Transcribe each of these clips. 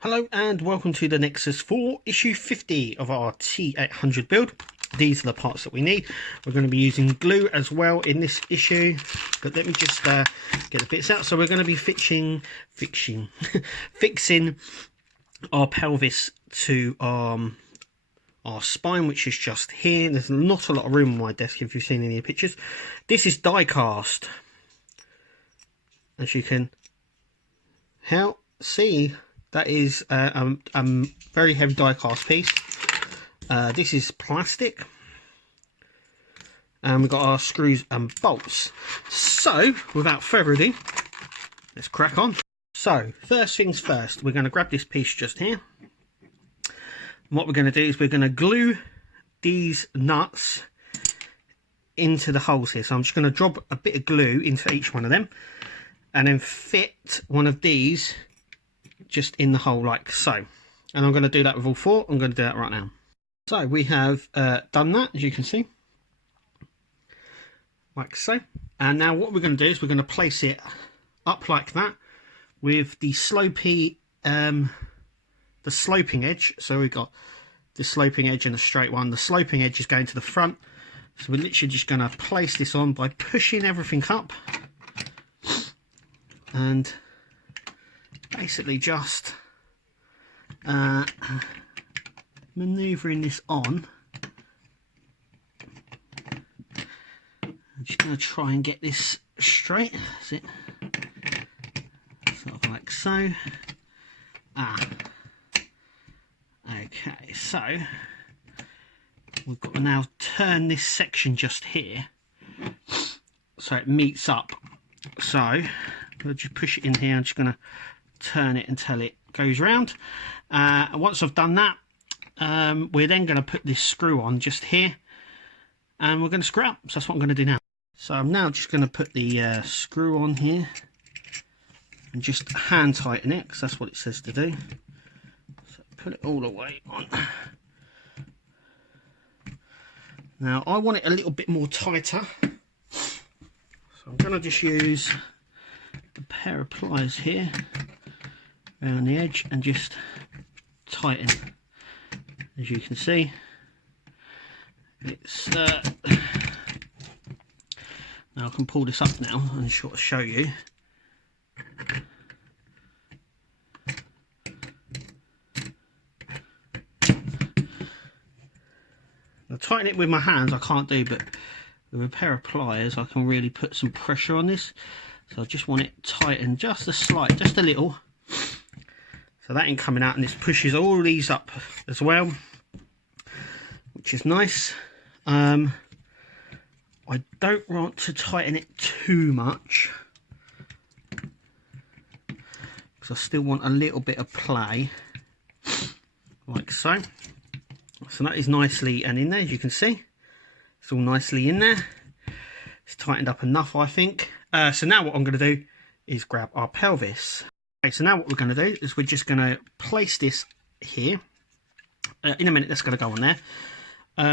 Hello and welcome to the Nexus 4 issue 50 of our T800 build. These are the parts that we need. We're going to be using glue as well in this issue, but let me just get the bits out. So we're going to be fixing our pelvis to our spine, which is just here. There's not a lot of room on my desk if you've seen any pictures. This is die cast, as you can see. That is a very heavy die cast piece. This is plastic. And we've got our screws and bolts. So, without further ado, let's crack on. So, first things first, we're going to grab this piece just here. And what we're going to do is we're going to glue these nuts into the holes here. So I'm just going to drop a bit of glue into each one of them. And then fit one of these just in the hole like so, and I'm going to do that with all four. I'm going to do that right now. So we have done that, as you can see, like so. And now what we're going to do is we're going to place it up like that with the sloping edge. So we've got the sloping edge and a straight one. The sloping edge is going to the front, so we're literally just going to place this on by pushing everything up and basically just manoeuvring this on. I'm just going to try and get this straight. That's it. Sort of like so. Okay, so we've got to now turn this section just here so it meets up. So we'll just push it in here. I'm just going to turn it until it goes round. Once I've done that, we're then going to put this screw on just here, and we're going to screw up. So that's what I'm going to do now. So I'm now just going to put the screw on here and just hand tighten it, because that's what it says to do. So put it all the way on. Now I want it a little bit more tighter, so I'm going to just use a pair of pliers here around the edge and just tighten. As you can see, it's now I can pull this up now and sort of show you. Now tighten it with my hands I can't do, but with a pair of pliers I can really put some pressure on this. So I just want it tightened just a slight, just a little. So that ain't coming out, and this pushes all these up as well, which is nice. I don't want to tighten it too much, because I still want a little bit of play, like so. So that is nicely and in there, as you can see. It's all nicely in there. It's tightened up enough, I think. So now what I'm going to do is grab our pelvis. Okay, so now what we're going to do is we're just going to place this here. In a minute, that's going to go on there.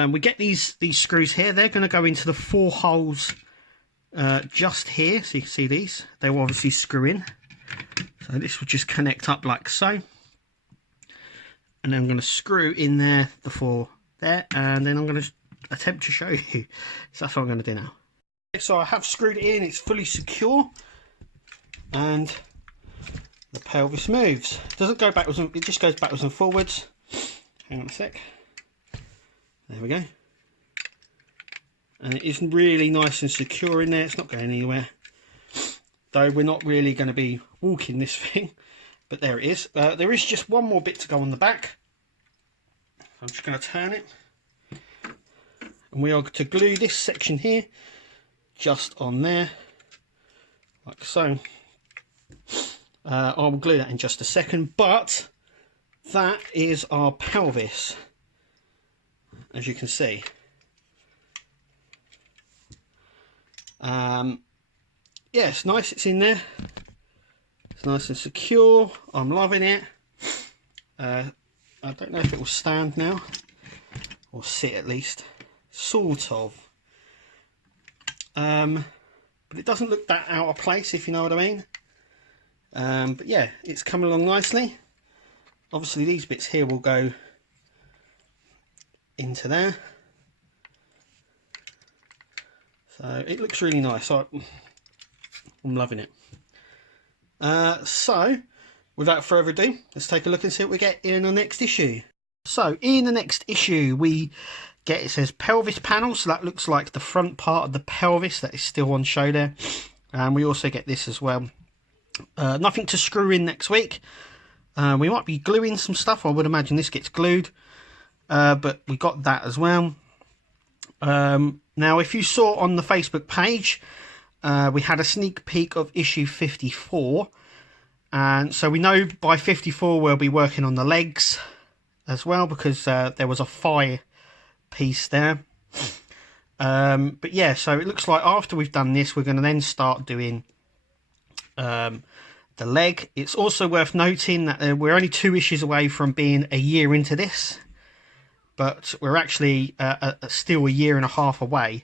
We get these screws here. They're going to go into the four holes just here. So you can see these. They will obviously screw in. So this will just connect up like so. And then I'm going to screw in there, the four there. And then I'm going to attempt to show you. So that's what I'm going to do now. So I have screwed it in. It's fully secure. And the pelvis moves. It doesn't go backwards, it just goes backwards and forwards. Hang on a sec. There we go. And it is really nice and secure in there. It's not going anywhere. Though we're not really going to be walking this thing. But there it is. There is just one more bit to go on the back. I'm just going to turn it. And we are to glue this section here just on there. Like so. I'll glue that in just a second, but that is our pelvis, as you can see. Yeah, it's nice, it's in there. It's nice and secure. I'm loving it. I don't know if it will stand now, or sit at least. Sort of. But it doesn't look that out of place, if you know what I mean. But yeah, it's coming along nicely. obviously these bits here will go into there. So it looks really nice. I'm loving it. So without further ado, let's take a look and see what we get in the next issue. So in the next issue we get, it says pelvis panel, so that looks like the front part of the pelvis that is still on show there. And we also get this as well. Nothing to screw in next week. We might be gluing some stuff. I would imagine this gets glued, but we got that as well. Now if you saw on the Facebook page, we had a sneak peek of issue 54, and so we know by 54 we'll be working on the legs as well, because there was a thigh piece there. But yeah, so it looks like after we've done this, we're going to then start doing the leg. It's also worth noting that we're only 2 issues away from being a year into this, but we're actually still a year and a half away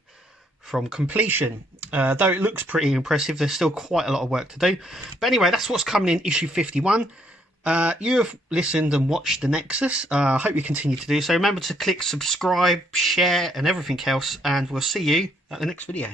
from completion. Though it looks pretty impressive, there's still quite a lot of work to do. But anyway, that's what's coming in issue 51. You have listened and watched the Nexus. I hope you continue to do so. Remember to click subscribe, share and everything else, and we'll see you at the next video.